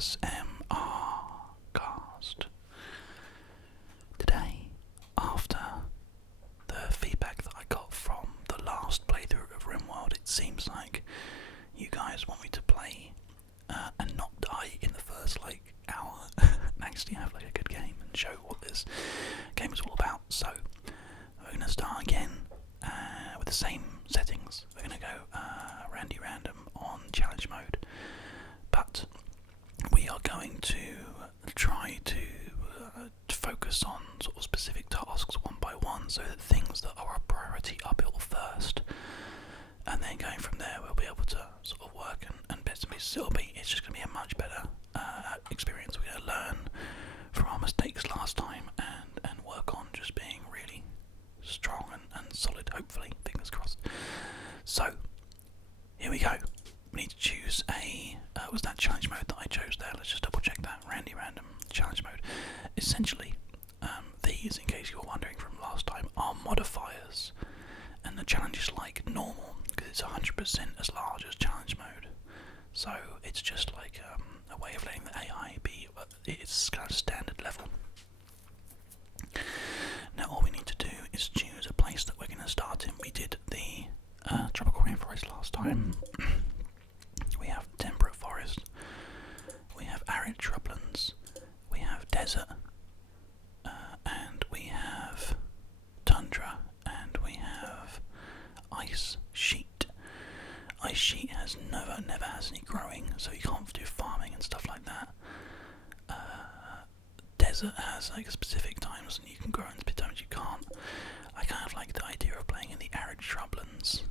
ASMR Cast. Today, after the feedback that I got from the last playthrough of RimWorld, it seems like you guys want me to play and not die in the first hour and actually have a good game and show what this game is all about. So we're going to start again with the same settings. We're going to go Randy Random on challenge mode, but we are going to try to focus on sort of specific tasks one by one, so that things that are a priority are built first, and then going from there we'll be able to sort of work and bits and pieces. It's just going to be a much better experience. We're going to learn from our mistakes last time and work on just being really strong and solid, hopefully, fingers crossed. So here we go. We need to choose was that challenge mode that I chose there? Let's just double check that. Randy Random challenge mode. Essentially, these, in case you were wondering from last time, are modifiers, and the challenge is like normal because it's 100% as large as challenge mode. So it's just like a way of letting the AI be its kind of standard level. Now all we need to do is choose a place that we're going to start in. We did the tropical rainforest last time. We have temperate forest, we have arid shrublands, we have desert, and we have tundra, and we have ice sheet. Ice sheet never has any growing, so you can't do farming and stuff like that. Desert has specific times and you can grow, and specific times you can't. I kind of like the idea of playing in the arid shrublands.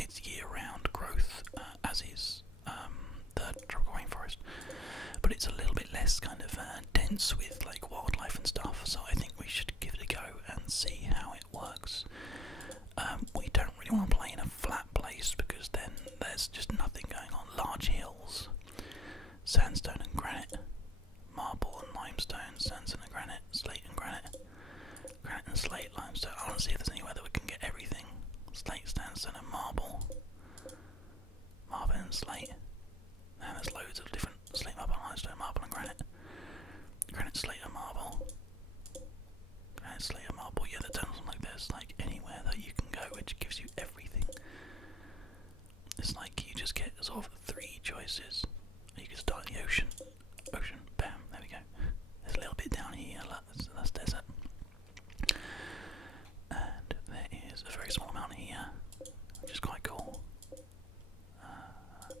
It's year-round growth, as is the tropical rainforest, but it's a little bit less kind of dense with wildlife and stuff. So I think we should give it a go and see how it works. We don't really want to play in a flat place because then there's just nothing going on. Large hills, sandstone and granite, marble and limestone, sandstone and granite, slate and granite, granite and slate, limestone. I want to see if there's anywhere that we can get everything. Slate, sandstone and marble, marble and slate. And there's loads of different slate, marble, limestone, marble and granite. Granite, slate and marble. Granite, slate and marble. Yeah, that doesn't look like there's anywhere that you can go which gives you everything. It's you just get sort of 3 choices. You can start in the ocean. Ocean, bam, there we go. There's a little bit down here, that's desert. And there is a very small amount here, which is quite cool.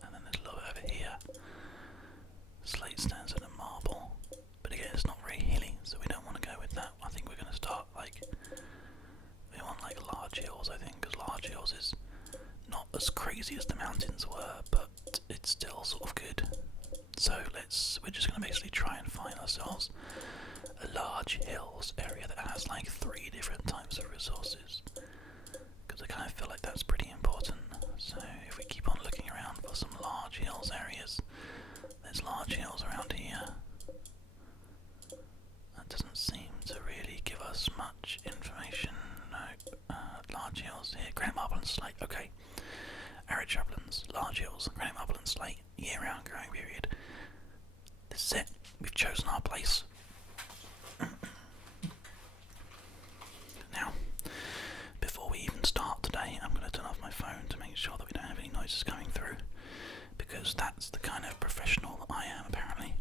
And then there's a little bit over here. Slate, sandstone and marble. But again, it's not very hilly, so we don't want to go with that. I think we're going to start we want large hills, I think, because large hills is not as crazy as the mountains were, but it's still sort of good. So we're just going to basically try and find ourselves a large hills area that has 3 different types of resources, because I kind of feel like that's pretty important. So if we keep on looking around for some large hills areas, there's large hills around here. That doesn't seem to really give us much information. No, large hills here, granite, marble and slate. Okay, arid shrublands, large hills, granite, marble and slate, year-round growing period. This is it. We've chosen our place. Now, before we even start today, I'm going to turn off my phone to make sure that we don't have any noises coming through, because that's the kind of professional that I am, apparently.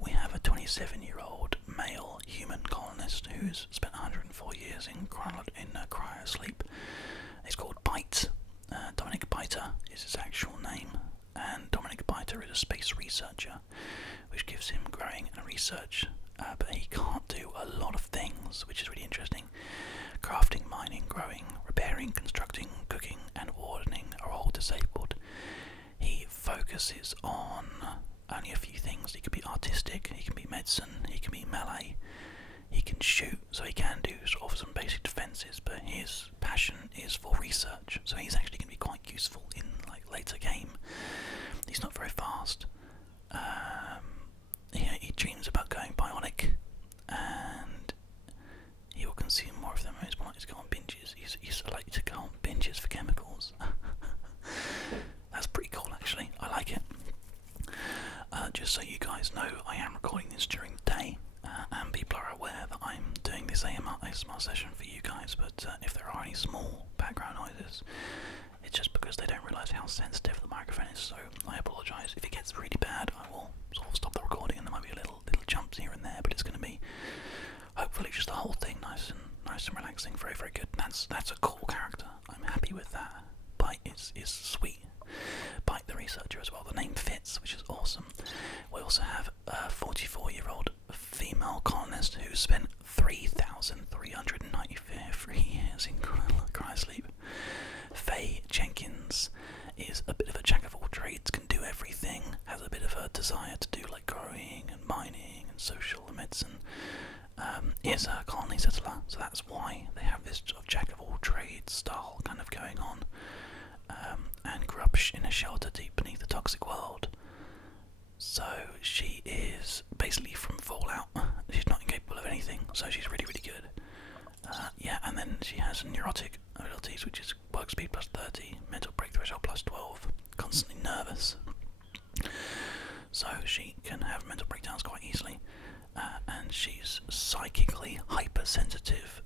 We have a 27-year-old male human colonist who's spent 104 years in cryosleep. He's called Bite. Dominic Biter is his actual name, and Dominic Biter is a space researcher, which gives him growing and research, but he can't do a lot of things, which is really interesting. Crafting, mining, growing, repairing, constructing, cooking and wardening are all disabled. He focuses on only a few things. He can be artistic, he can be medicine, he can be melee, he can shoot, so he can do sort of some basic defences, but his passion is for research, so he's actually going to be quite useful in later game. He's not very fast. He dreams about going bionic, and he will consume more of them. He's more likely to go on binges. He's likely to go on binges for chemicals. That's pretty cool, actually. I like it. just so you guys know, I am recording this during the day, and people are aware that I'm doing this ASMR session for you guys, but if there are any small background noises, it's just because they don't realise how sensitive the microphone is, so I apologise. If it gets really bad, I will sort of stop the recording and there might be little jumps here and there, but it's going to be, hopefully, just the whole thing nice and relaxing, very, very good. That's a cool character. I'm happy with that. Bite is sweet. Bite the researcher as well. The name fits, which is awesome. We also have a 44-year-old female colonist who spent 3,393 years in cryosleep. Faye Jenkins is a bit of a jack of all trades, can do everything, has a bit of a desire to do like growing and mining and social and medicine. Is a colony settler, so that's why they have this sort of jack of all trades style kind of going on. And grew up in a shelter deep beneath the toxic world. So she is basically from Fallout. She's not incapable of anything, so she's really, really good. Yeah, and then she has neurotic abilities, which is work speed plus 30, mental break threshold plus 12, constantly nervous. So she can have mental breakdowns quite easily. And she's psychically hypersensitive.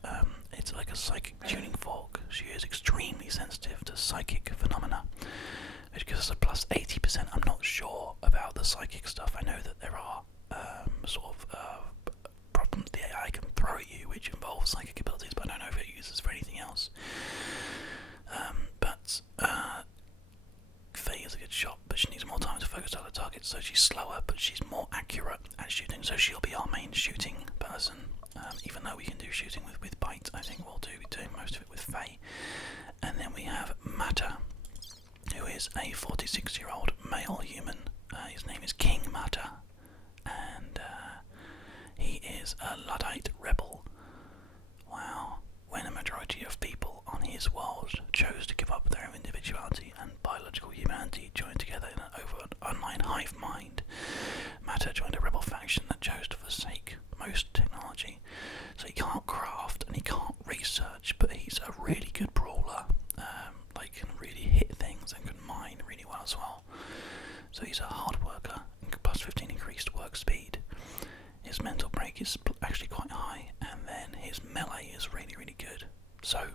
It's like a psychic tuning fork. She is extremely sensitive to psychic phenomena, which gives us a plus 80%. I'm not sure about the psychic stuff. I know that there are problems the AI can throw at you which involve psychic abilities, but I don't know if it uses for anything else. Faye is a good shot, but she needs more time to focus on her target, so she's slower, but she's more accurate at shooting, so she'll be our main shooting person. Even though we can do shooting with Bite, I think we'll be doing most of it with Faye. And then we have Mata, who is a 46-year-old male human. His name is King Mata, and he is a Luddite rebel. Wow. When a majority of people on his world chose to give up their individuality and biological humanity joined together in an online hive mind, Mata joined a rebel faction that chose to forsake most technology. So he can't craft and he can't research, but he's a really good brawler. Can really hit things and can mine really well as well. So he's a hard worker, plus 15 increased work speed. His mental break is actually quite high, and then his melee is really, really good. So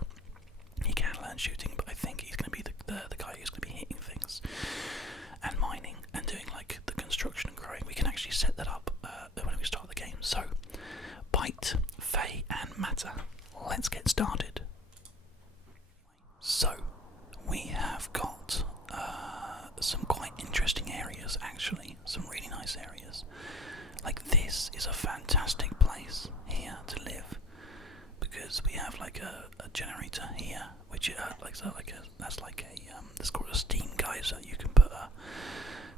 he can learn shooting, but I think he's going to be the guy who's going to be hitting things and mining and doing like the construction and growing. We can actually set that up when we start the game. So Bite, Faye, and Mata. Let's get started. So we have got some quite interesting areas, actually. Some really nice areas. Like, this is a fantastic place here to live, because we have like a generator here, which that's called a steam geyser. You can put a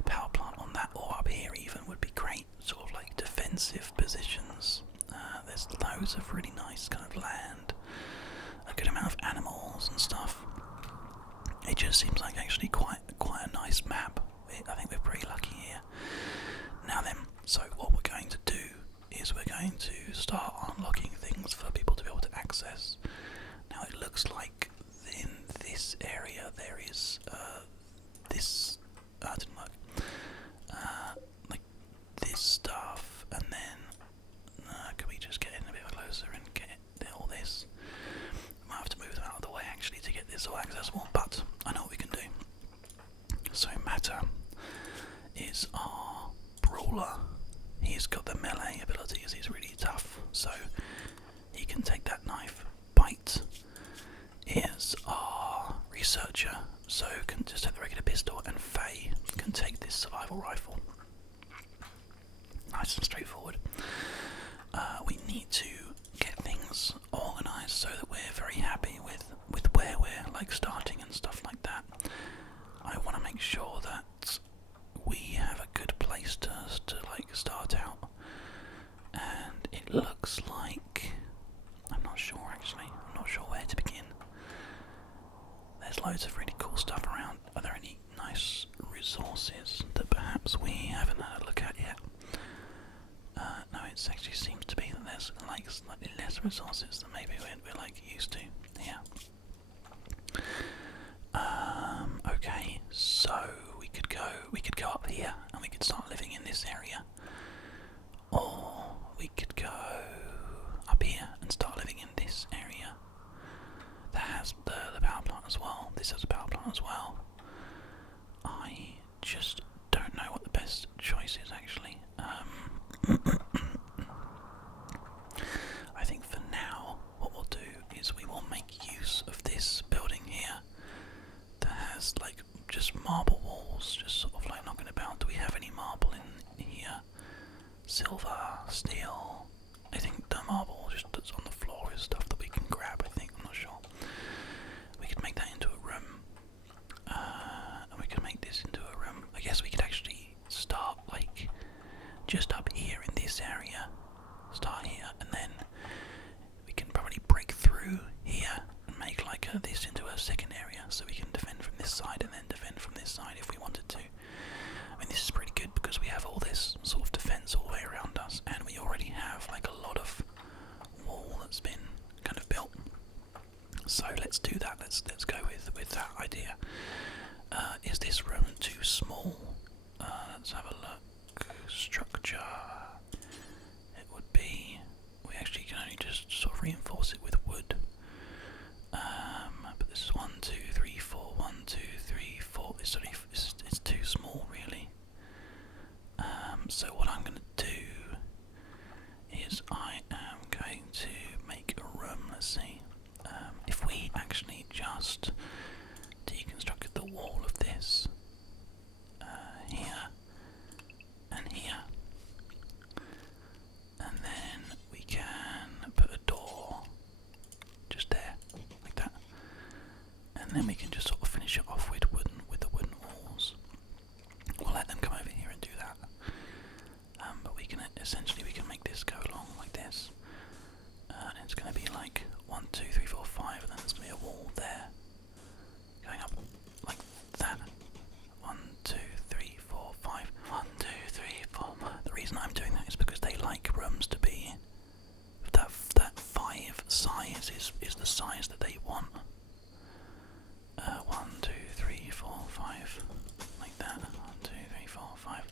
power plant on that, or up here even would be great, sort of like defensive positions. There's loads of really nice kind of land, a good amount of animals and stuff. It just seems like actually quite a nice map. I think we're pretty lucky here. Now then, so what we're going to do is we're going to start unlocking things for people to be able to access. Now it looks like in this area there is this didn't work. Like this stuff, and then can we just get in a bit closer and get all this? We might have to move them out of the way actually to get this all accessible, but I know what we can do. So Mata is our brawler. He's got the melee abilities, he's really tough, so he can take that knife. Bite is our researcher, so can just take the regular pistol, and Faye can take this survival rifle. Nice and straightforward. We need to get things organised so that we're very happy with where we're like starting and stuff like that. I want to make sure that we have a good place to like start out, and it looks like I'm not sure where to begin. There's loads of really cool stuff around. Are there any nice resources that perhaps we haven't had a look at yet? No, it actually seems to be that there's like slightly less resources than maybe we're like used to here. Okay, so we could go up here and we could start living in this area. silver, steel. I think the marble just that's on the floor is stuff that we can grab, I think, I'm not sure. We could make that into a room. And we can make this into a room. I guess we could actually start like just up here in this area. Start here and then we can probably break through here and make like this into a second area so we can defend from this side and then defend from this side if we wanted to. I mean, this is pretty good because we have all this sort of defense all the way around us and we already have like a lot of wall that's been kind of built. So let's do that. Let's go with that idea. Is this room too small? Let's have a look. Structure. It would be. We actually can only just sort of reinforce it with wood. But this is 1, 2, 3, 4. 1, 2, 3, 4. It's too small, really. So what I'm going to do is I am going to make a room. Let's see. If we actually just deconstructed the wall of this here and here, and then we can put a door just there, like that, and then we can just sort of finish it off with the wooden walls. We'll let them come over here and do that, but we can essentially make this go along like this. And it's going to be like 1, 2, 3, 4, 5, and then there's going to be a wall there, going up like that. 1, 2, 3, 4, 5. 1, 2, 3, 4. The reason I'm doing that is because they like rooms to be that 5 size is the size that they want. 1, 2, 3, 4, 5, like that. 1, 2, 3, 4, 5.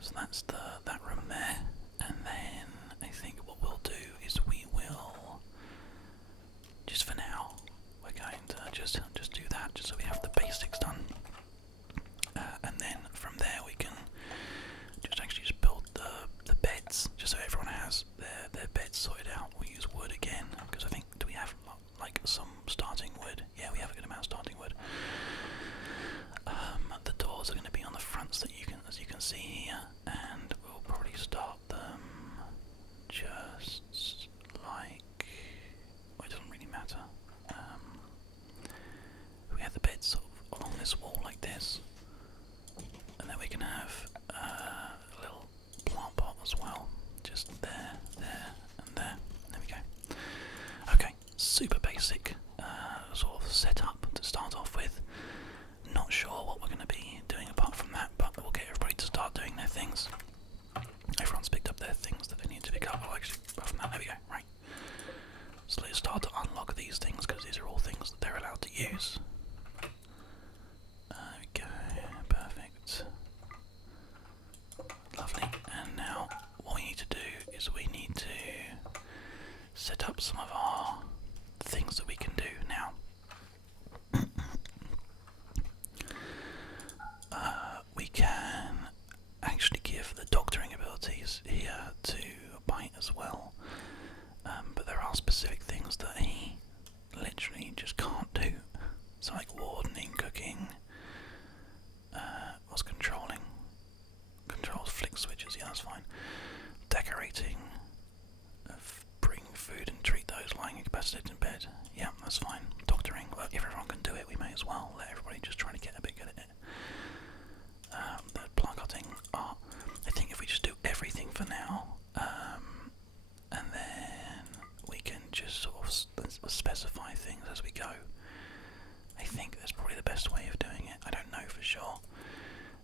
So that's that room there, and then I think what we'll do is we will just for now we're going to just do that just so we have the basics done, and then from there we can just build the beds just so everyone has their beds sorted out. We'll use wood again because I think do we have like some starting wood? Yeah, we have a good amount of starting wood. The doors are going to be on the fronts that as you can see here, and we'll probably start them just like, well, it doesn't really matter. We have the bed sort of along this wall like this, and then we can have a little plant pot as well, just there, and there. There we go. Okay, super basic sort of setup to start off with. Not sure what we're going to be doing apart from that, but we'll get everybody to start doing their things. Everyone's picked up their things that they need to pick up. Well, actually, apart from that, there we go. Right. So let's start to unlock these things because these are all things that they're allowed to use. Okay, perfect. Lovely. And now what we need to do is we need to set up some of our things that we can do now. We can actually give the doctoring abilities here to Bite as well, but there are specific things that he literally just can't do. So like wardening, cooking, what's controlling? Controls flick switches, yeah, that's fine. Decorating, bring food and treat those lying incapacitated in bed, yeah, that's fine. Doctoring, well, if everyone can do it, we may as well let everybody just try to get a bit good at it. The plant cutting art, I think if we just do everything for now, and then we can just sort of specify things as we go. I think that's probably the best way of doing it. I don't know for sure.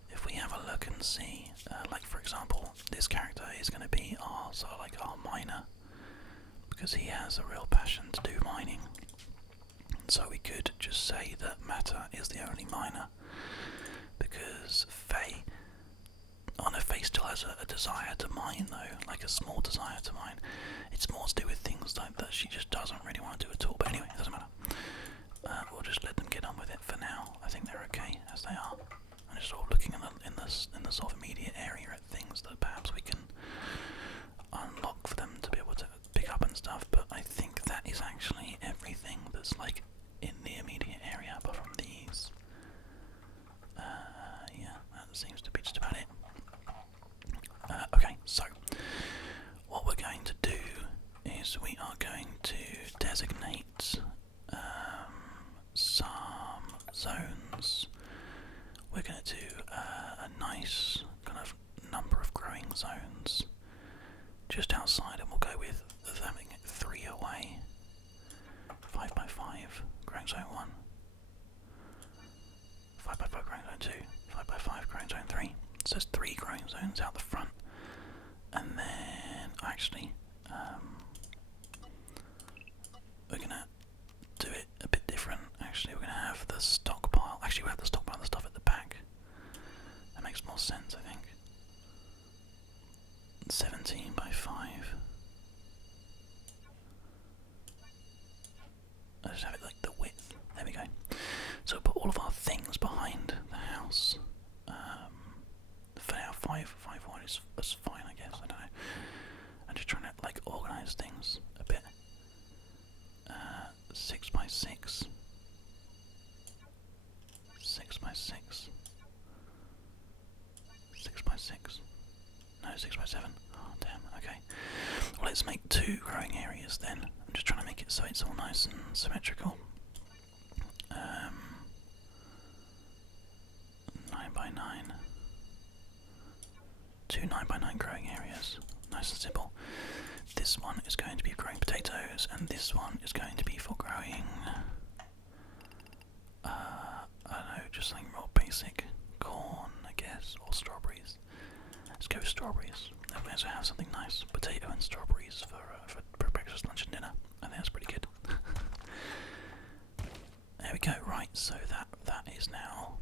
If we have a look and see, like for example, this character is going to be our miner, because he has a real passion to do mining. So we could just say that Matter is the only miner, because Faye still has a desire to mine though, like a small desire to mine. It's more to do with things like that she just doesn't really want to do at all, but anyway, it doesn't matter. We'll just let them get on with it for now. I think they're okay as they are. I'm just sort of looking in the sort of immediate area at things that perhaps we can unlock for them to be able to pick up and stuff, but I think that is actually everything that's like in the immediate area apart from these. Yeah, that seems to be just about it. Okay, zones just outside, and we'll go with having 3 away. 5 by 5 growing zone 1. 5 by 5 growing zone 2. 5 by 5 growing zone 3. So there's 3 growing zones out the front. And then actually we're gonna do it a bit different. Actually, we're gonna have the stockpile. Actually, we have the stockpile the stuff at the back. That makes more sense, I think. 17 by 5. I'll just have it like the width. There we go. So we'll put all of our things behind the house. For now, 5 wide is fine, I guess. I don't know. I'm just trying to like organise things a bit. 6 by 6. 6 by 6. 6 by 6. No, 6 by 7. Oh damn. Okay. Well, let's make 2 growing areas then. I'm just trying to make it so it's all nice and symmetrical. 9 by 9. 2 9 by 9 growing areas. Nice and simple. This one is going to be growing potatoes, and this one is going to be for growing, I don't know, just something more basic. Corn, I guess, or strawberries. Let's go with strawberries. Then we also have something nice. Potato and strawberries for breakfast, lunch and dinner. I think that's pretty good. There we go. Right, so that is now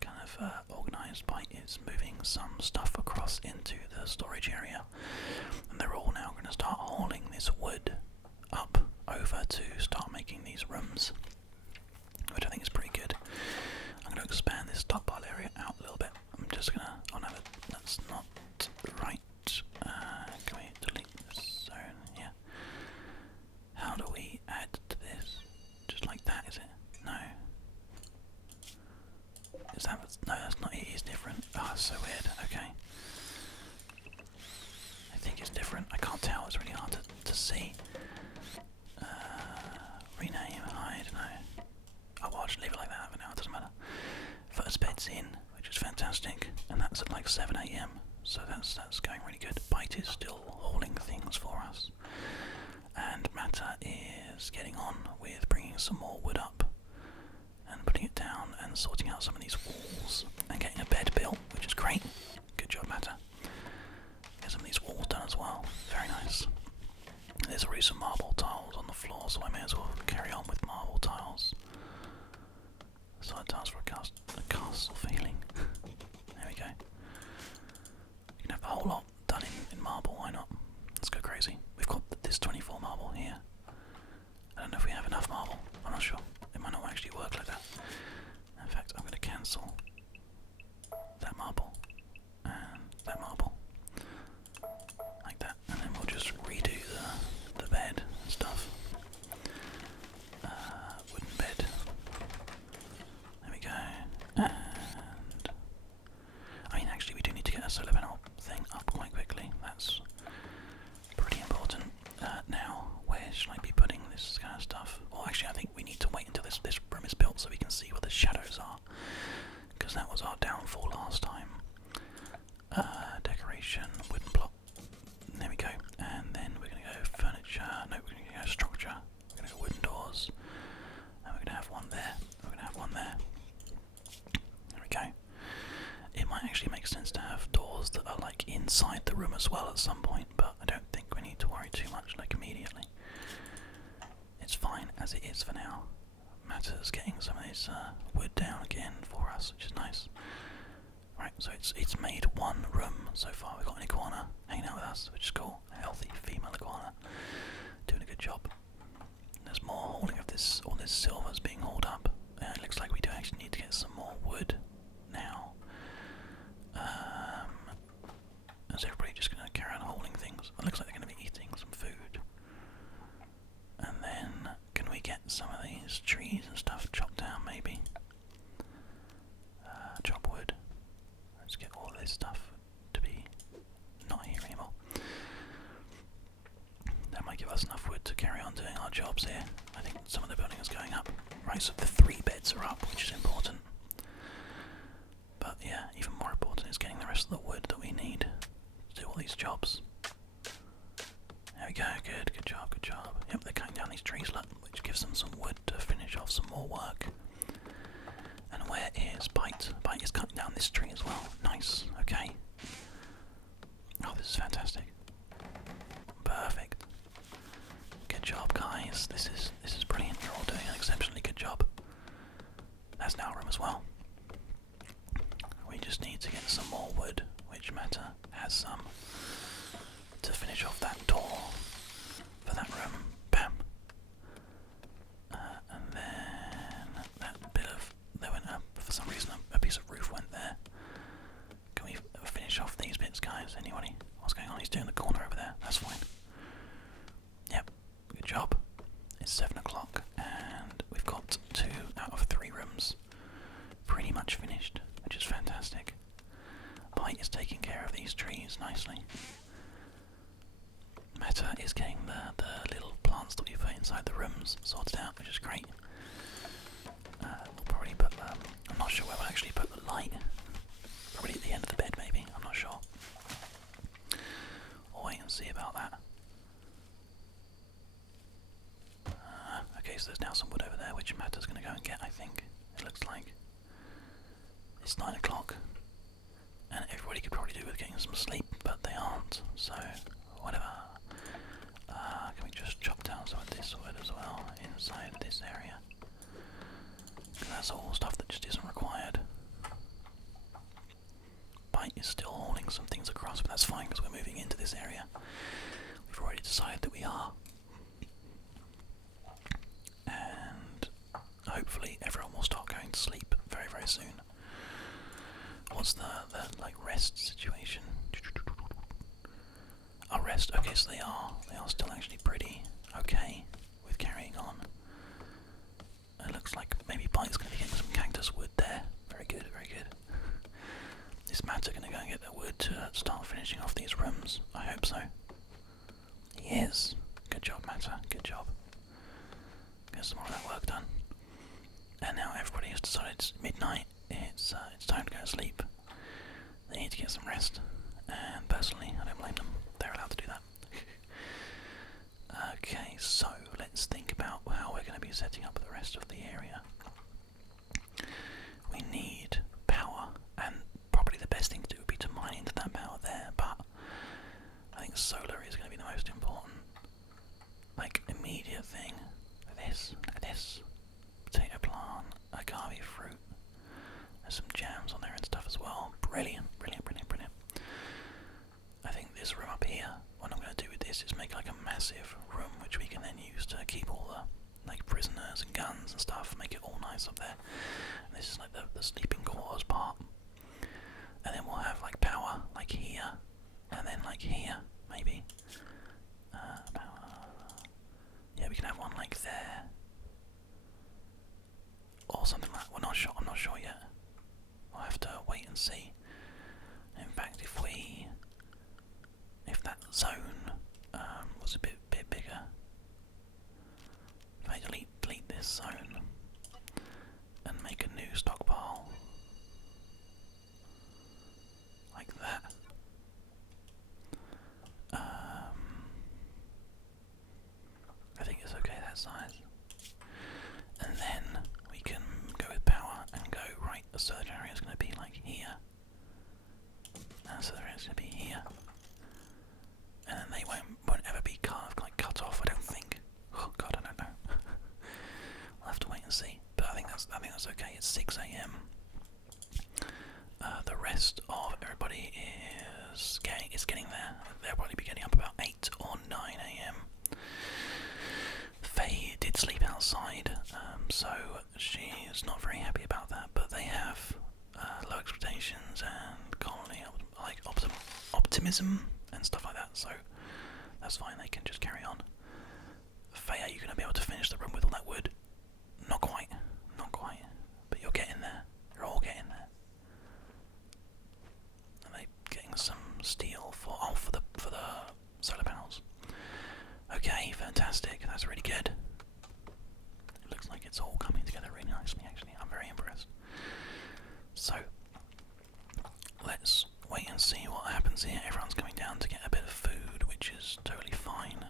kind of organised by it's moving some stuff across into the storage area, and they're all now going to start hauling this wood up over to start making these rooms, which I think is pretty good. I'm going to expand this stockpile area out a little bit. I'm just going to, oh no, that's not right. Can we delete this zone? Yeah. How do we add to this? Just like that, is it? No. Is that, no, that's not, it is different. Oh, it's so weird. Okay. I think it's different. I can't tell, it's really hard to see. Rename, hide, no. Oh, well, I'll just leave it like that for now, it doesn't matter. First bed's in, which is fantastic, and that's at like 7 AM, so that's going really good. Bite is still hauling things for us, and Mata is getting on with bringing some more wood up and putting it down and sorting out some of these walls and getting a bed built, which is great. Good job, Mata. Get some of these walls done as well. Very nice. There's already some marble tiles on the floor, so I may as well carry on with marble tiles. Solid tiles for a castle feeling. There we go. You can have the whole lot done in marble, why not? Let's go crazy. We've got this 24 marble here. I don't know if we have enough marble. I'm not sure. It might not actually work like that. In fact, I'm going to cancel that marble and that marble. Like that. And then we'll just redo the bed and stuff. Wooden bed. There we go. And I mean, actually, we do need to get a solar panel thing up quite quickly. That's pretty important. Now, where should I be putting this kind of stuff? Well, actually, I think we need to wait until this room is built so we can see where the shadows are, because that was our downfall last time. Decoration, wooden block. There we go. And then we're going to go furniture. No, we're going to go structure. We're going to go wooden doors. And we're going to have one there. We're going to have one there. There we go. It might actually make sense to have doors that are like inside the room as well at some point, but I don't think we need to worry too much like immediately. It's fine as it is for now. Matters getting some of this wood down again for us, which is nice. Right, so it's made one room so far. We've got an iguana hanging out with us, which is cool. A healthy female iguana. Doing a good job. There's more hauling of this, all this silver's being hauled up. It looks like we do actually need to get some more wood now. Is everybody just going to carry on hauling things? It looks like they're going to be eating some food. And then, can we get some of these trees and stuff chopped down maybe? Chop wood. Let's get all this stuff to be not here anymore. That might give us enough wood to carry on doing our jobs here. I think some of the building is going up. Right, so the 3 beds are up, which is important. But yeah, even more important is getting the rest of the wood that we need to do all Nice. Okay. Oh, this is fantastic. Perfect. Good job, guys. This is brilliant. You're all doing an exceptionally good job. That's now a room as well. We just need to get some more wood, which Meta has some, to finish off that door for that room. Bam. And then that bit of, for some reason a piece of roof went there. Can we finish off these bits, guys? Anybody? What's going on? He's doing the corner over there. That's fine. Yep. Good job. It's 7 o'clock and we've got 2 out of 3 rooms pretty much finished, which is fantastic. Pike is taking care of these trees nicely. Meta is getting the little plants that we put inside the rooms sorted out, which is great. We'll probably put, I'm not sure where we'll actually put the light. Probably at the end of the bed maybe, I'm not sure. We'll wait and see about that. Okay, so there's now some wood over there, which Meta's going to go and get, I think. It looks like. It's 9 o'clock. And everybody could probably do with getting some sleep, but they aren't, so whatever. Can we just chop down some of this wood as well, inside this area? Because that's all stuff that just isn't required. Bite is still hauling some things across, but that's fine because we're moving into this area. We've already decided that we are. And hopefully everyone will start going to sleep very, very soon. What's the like rest situation? Oh, rest. Okay, so they are still actually pretty okay with carrying on. It looks like maybe Bite's going to be getting some cactus wood there. Very good, very good. Is Matt going to go and get the wood to start finishing off these rooms? I hope so. He is. Good job, Matter. Good job. Get some more of that work done. And now everybody has decided it's midnight. It's time to go to sleep. They need to get some rest. And personally, I don't blame them. They're allowed to do that. Okay, so let's think about how we're going to be setting up the rest of the area. We need power, and probably the best thing to do would be to mine into that power there, but I think solar is going to be the most important, like, immediate thing. Look at this. Potato plant, agave fruit. There's some jams on there and stuff as well. Brilliant, brilliant, brilliant, brilliant. I think this room up here, what I'm going to do with this is make like a massive room which we can then use to keep all the like prisoners and guns and stuff, make it all nice up there. And this is like the sleeping quarters part. And then we'll have like power like here, and then like here, maybe. Power. Yeah, we can have one like there. Or something like that. We're not sure, I'm not sure yet. We'll have to wait and see. In fact, if that zone was a bit bigger, if I delete this zone and make a new stockpile like that, I think it's okay that size. And then we can go with power and go, right, the surge area is going to be like here. And the surge area is going to be here. And then they won't ever be cut off, I don't think. Oh god, I don't know. We'll have to wait and see. But I think that's okay. It's 6 AM. The rest of everybody is getting there. They'll probably be getting up about 8 or 9 AM. Faye did sleep outside, so she's not very happy about that, but they have low expectations and colony optimism and stuff like that, so that's fine, they can just carry on. Faye, are you going to be able to finish the room with all that wood? Not quite, but you're getting there. You're all getting there. Are they getting some steel for the solar panels? Okay, fantastic. That's really good. It looks like it's all coming together really nicely, actually. I'm very impressed. So, let's wait and see what happens here. Everyone's coming down to get a bit of food, which is totally fine.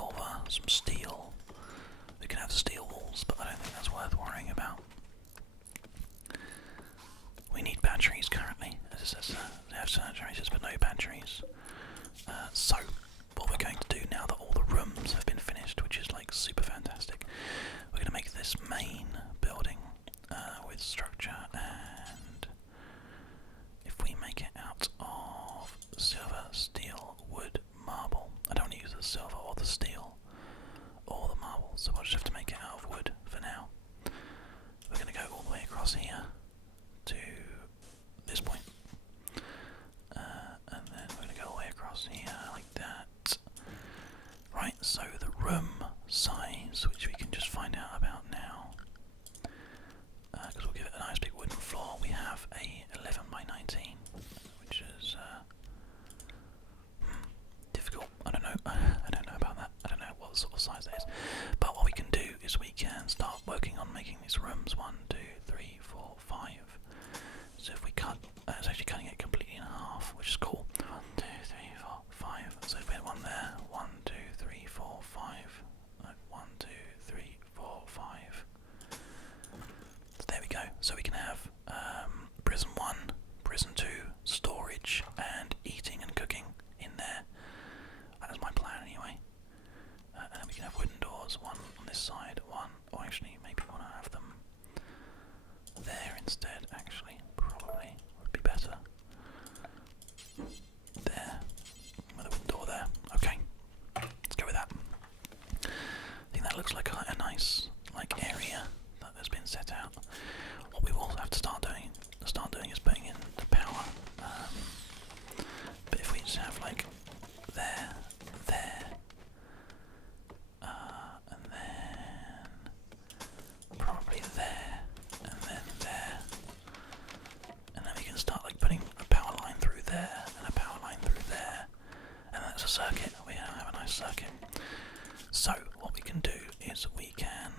silver, some steel. We can have steel walls, but I don't think that's worth worrying about. We need batteries currently, as it says they have generators but no batteries. So, what we're going to do now that all the rooms have been finished, which is like super fantastic, we're going to make this main building with structure, and if we make it out of silver, steel, wood, marble, I don't want to use the silver or the steel or the marble, so we'll just have to make it out of wood for now. We're going to go all the way across here to this point, and then we're going to go all the way across here like that. Right, so the room size, which we can just find out about now, because we'll give it a nice big wooden floor. We have a 11 by 19, which is difficult. I don't know. I don't know about that. I don't know what sort of size that is. But what we can do is we can start working on making these rooms. 1, 2, 3, 4, 5. So if we cut, it's actually cutting it completely in half, which is cool. 1, 2, 3, 4, 5. So if we had one there, 1, 2, 3, 4, 5. 1, 2, 3, 4, 5. So there we go. So we can have prison 1, prison 2, storage, and eating and cooking in there. That is my plan anyway. And then we can have wooden doors, one on this side, one, or actually maybe we want to have them there instead, actually, probably would be better. There, with a wooden door there. Okay, let's go with that. I think that looks like a nice area that has been set out. What we will have to start doing is putting in the power. But if we just have like there, and then probably there, and then there, and then we can start like putting a power line through there and a power line through there, and that's a circuit. We have a nice circuit. So what we can do is we can